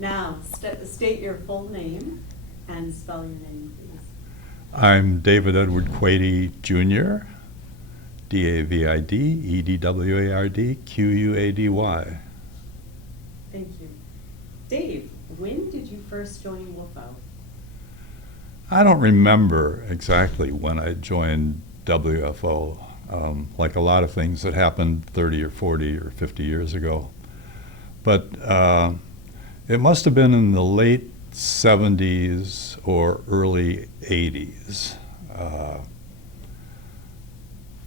Now, state your full name and spell your name, please. I'm David Edward Quady Jr., DAVID, EDWARD, QUADY. Thank you. Dave, when did you first join WFO? I don't remember exactly when I joined WFO, like a lot of things that happened 30 or 40 or 50 years ago. But it must have been in the late 70s or early 80s.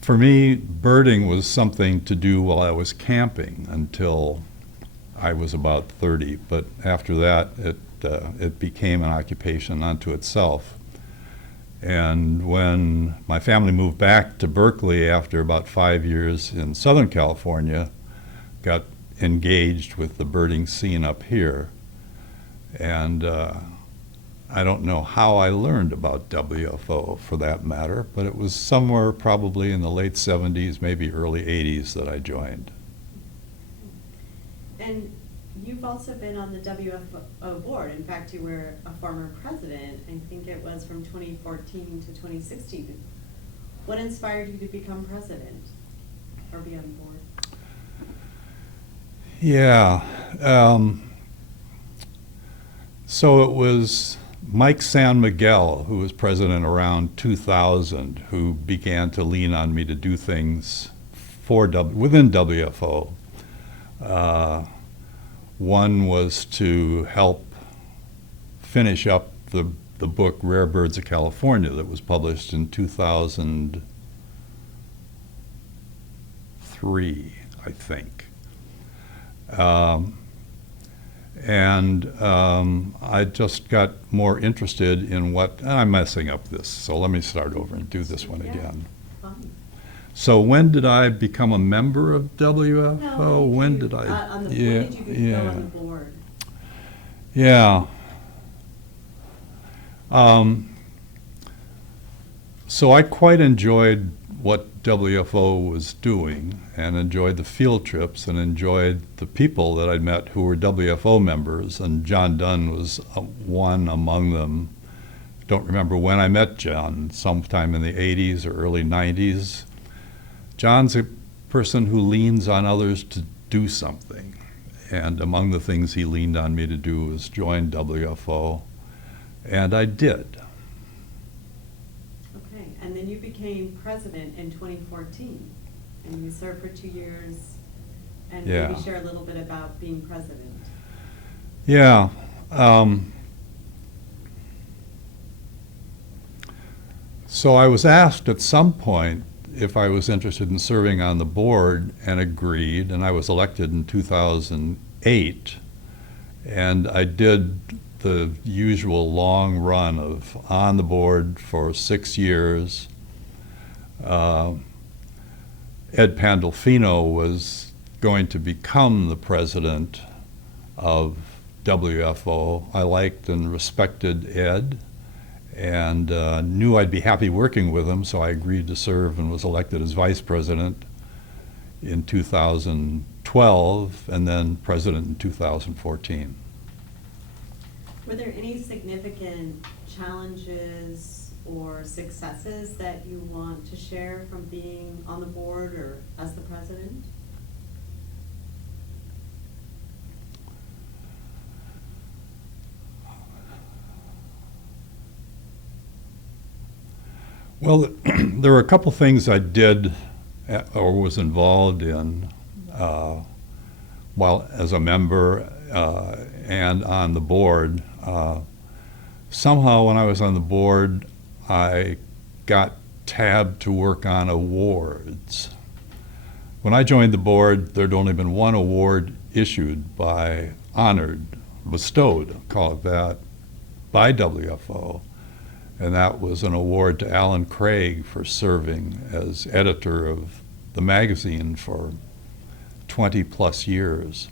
For me, birding was something to do while I was camping until I was about 30. But after that, it became an occupation unto itself. And when my family moved back to Berkeley after about 5 years in Southern California, got engaged with the birding scene up here. And I don't know how I learned about WFO for that matter, but it was somewhere probably in the late 70s, maybe early 80s that I joined. And you've also been on the WFO board. In fact, you were a former president. I think it was from 2014 to 2016. What inspired you to become president or be on the board? Yeah. So it was Mike San Miguel, who was president around 2000, who began to lean on me to do things within WFO. One was to help finish up the book Rare Birds of California that was published in 2003, I think. I just got more interested in and I'm messing up this, so let me start over and do this one again. Fine. So when did I become a member of WFO? No, when did I? when did you go on the board? Yeah. So I quite enjoyed what WFO was doing and enjoyed the field trips and enjoyed the people that I'd met who were WFO members, and John Dunn was one among them. Don't remember when I met John, sometime in the 80s or early 90s. John's a person who leans on others to do something, and among the things he leaned on me to do was join WFO, and I did. Okay, and then you became president in 2014, and you served for 2 years, and Yeah. maybe share a little bit about being president. Yeah. So I was asked at some point if I was interested in serving on the board and agreed, and I was elected in 2008, and I did the usual long run of on the board for 6 years. Ed Pandolfino was going to become the president of WFO. I liked and respected Ed and knew I'd be happy working with him, so I agreed to serve and was elected as vice president in 2012 and then president in 2014. Were there any significant challenges or successes that you want to share from being on the board or as the president? Well, there were a couple things I did or was involved in while as a member and on the board. Somehow when I was on the board, I got tabbed to work on awards. When I joined the board, there'd only been one award issued bestowed, call it that, by WFO. And that was an award to Alan Craig for serving as editor of the magazine for 20 plus years.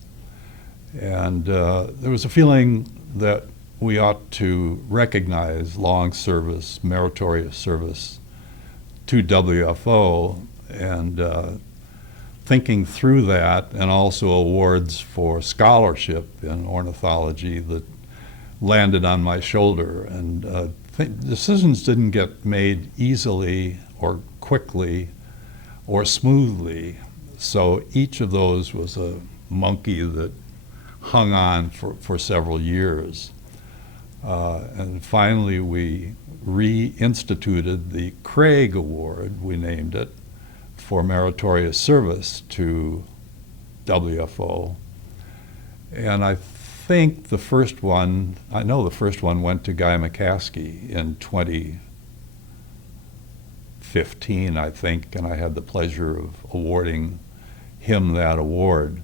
And there was a feeling that we ought to recognize long service, meritorious service to WFO. And thinking through that, and also awards for scholarship in ornithology that landed on my shoulder. And decisions didn't get made easily or quickly or smoothly. So each of those was a monkey that hung on for several years. And finally, we reinstituted the Craig Award, we named it, for meritorious service to WFO. And I think the first one, I know the first one went to Guy McCaskey in 2015, I think, and I had the pleasure of awarding him that award.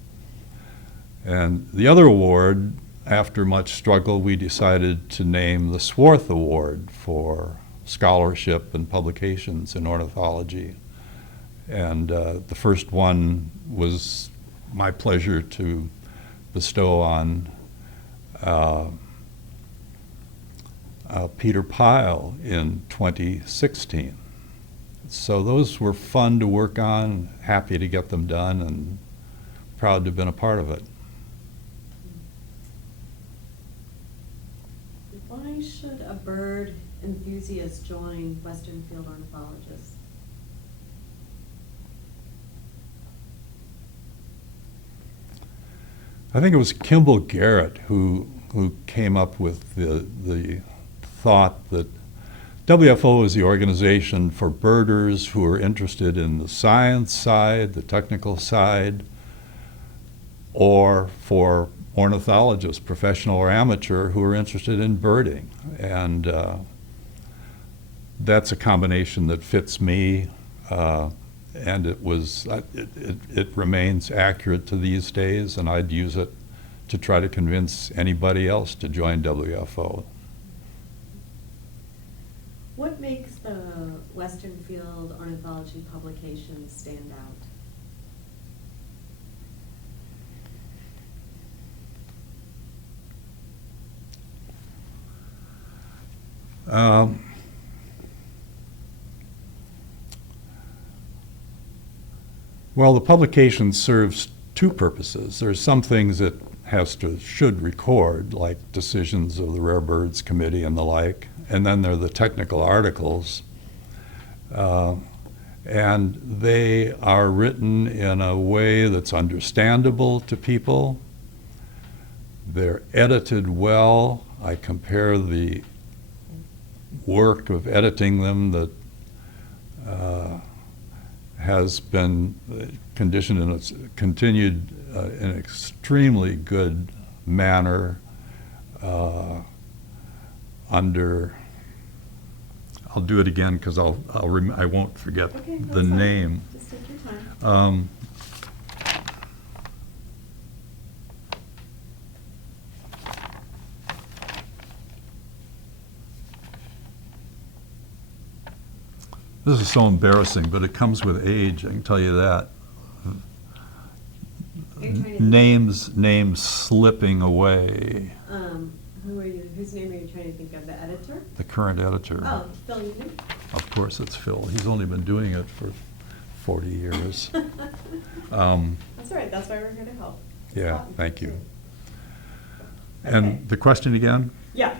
And the other award, after much struggle, we decided to name the Swarth Award for scholarship and publications in ornithology. And the first one was my pleasure to bestow on Peter Pyle in 2016. So those were fun to work on, happy to get them done, and proud to have been a part of it. Why should a bird enthusiast join Western Field Ornithologists? I think it was Kimball Garrett who came up with the thought that WFO is the organization for birders who are interested in the science side, the technical side, or for ornithologists, professional or amateur, who are interested in birding. And that's a combination that fits me, and it remains accurate to these days, and I'd use it to try to convince anybody else to join WFO. What makes the Western Field Ornithology publication stand out? Well, the publication serves two purposes. There's some things it should record, like decisions of the Rare Birds Committee and the like, and then there are the technical articles. And they are written in a way that's understandable to people. They're edited well. I compare the work of editing them that has been conditioned and it's continued in an extremely good manner under, I'll do it again because I won't forget the name. Just take your time. This is so embarrassing, but it comes with age, I can tell you that. Names slipping away. Whose name are you trying to think of? The editor? The current editor. Oh, Phil Newman? Of course it's Phil. He's only been doing it for 40 years. That's all right. That's why we're here to help. Yeah, thank you. Okay. And the question again? Yeah.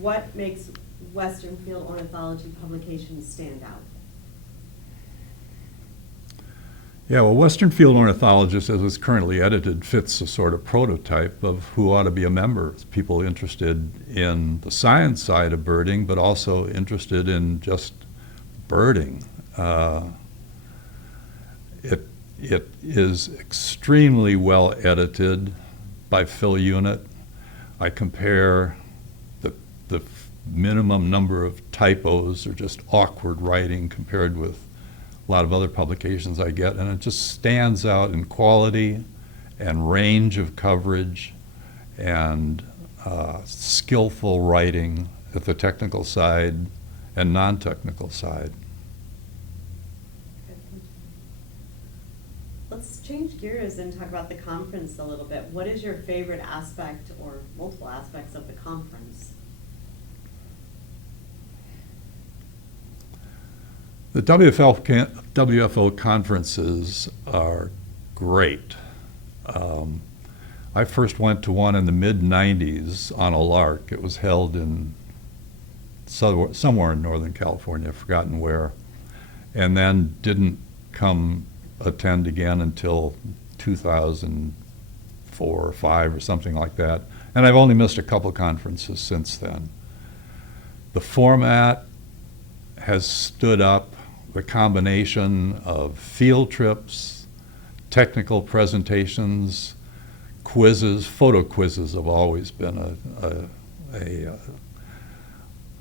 What makes Western Field Ornithology publications stand out? Yeah, well, Western Field Ornithologist, as it's currently edited, fits a sort of prototype of who ought to be a member. It's people interested in the science side of birding, but also interested in just birding. It is extremely well edited by Phil Unit. I compare the minimum number of typos or just awkward writing compared with a lot of other publications I get, and it just stands out in quality and range of coverage and skillful writing at the technical side and non-technical side. Let's change gears and talk about the conference a little bit. What is your favorite aspect or multiple aspects of the conference? The WFO conferences are great. I first went to one in the mid-90s on a lark. It was held in somewhere in Northern California, I've forgotten where, and then didn't come attend again until 2004 or 5 or something like that. And I've only missed a couple conferences since then. The format has stood up. The combination of field trips, technical presentations, quizzes. Photo quizzes have always been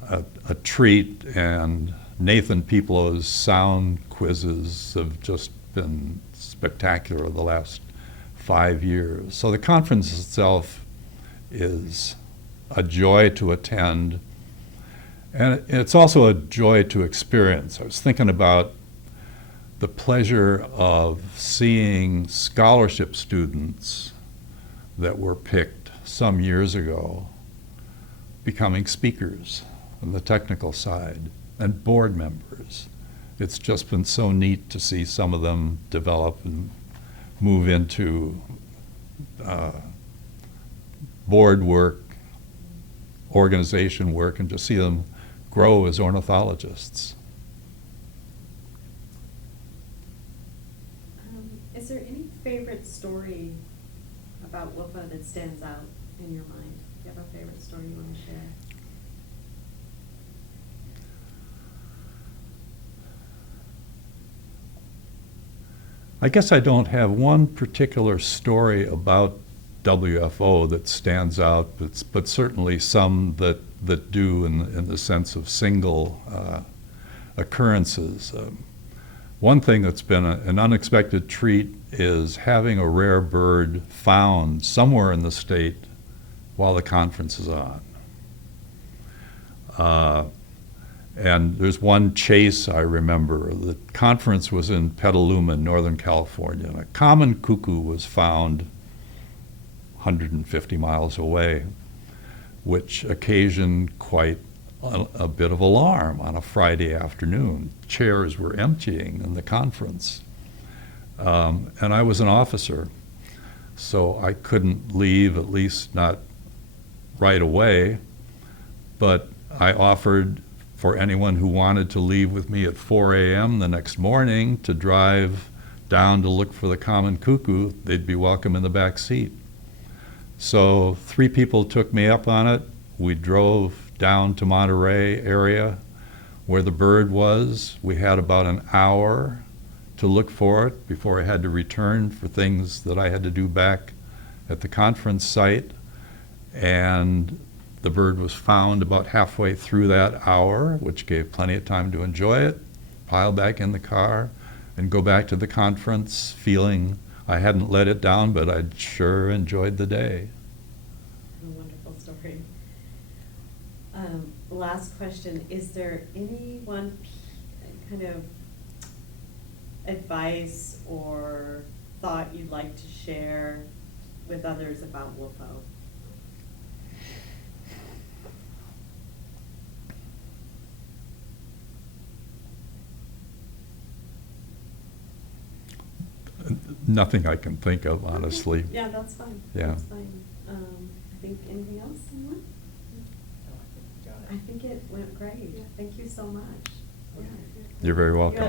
a treat, and Nathan Peplow's sound quizzes have just been spectacular the last 5 years. So the conference itself is a joy to attend, and it's also a joy to experience. I was thinking about the pleasure of seeing scholarship students that were picked some years ago becoming speakers on the technical side, and board members. It's just been so neat to see some of them develop and move into board work, organization work, and just see them grow as ornithologists. Is there any favorite story about WFO that stands out in your mind? Do you have a favorite story you want to share? I guess I don't have one particular story about WFO that stands out, but certainly some that do in the sense of single occurrences. One thing that's been an unexpected treat is having a rare bird found somewhere in the state while the conference is on. And there's one chase I remember. The conference was in Petaluma, Northern California, and a common cuckoo was found 150 miles away, which occasioned quite a bit of alarm on a Friday afternoon. Chairs were emptying in the conference. And I was an officer, so I couldn't leave, at least not right away, but I offered for anyone who wanted to leave with me at 4 a.m. the next morning to drive down to look for the common cuckoo. They'd be welcome in the back seat. So 3 people took me up on it. We drove down to Monterey area where the bird was. We had about an hour to look for it before I had to return for things that I had to do back at the conference site. And the bird was found about halfway through that hour, which gave plenty of time to enjoy it, pile back in the car, and go back to the conference feeling I hadn't let it down, but I'd sure enjoyed the day. A wonderful story. Last question, is there any one kind of advice or thought you'd like to share with others about WFO? Nothing I can think of, honestly. Okay. Yeah, that's fine. Yeah. That's fine. I think anything else, anyone? I think it went great. Thank you so much. Yeah. You're very welcome.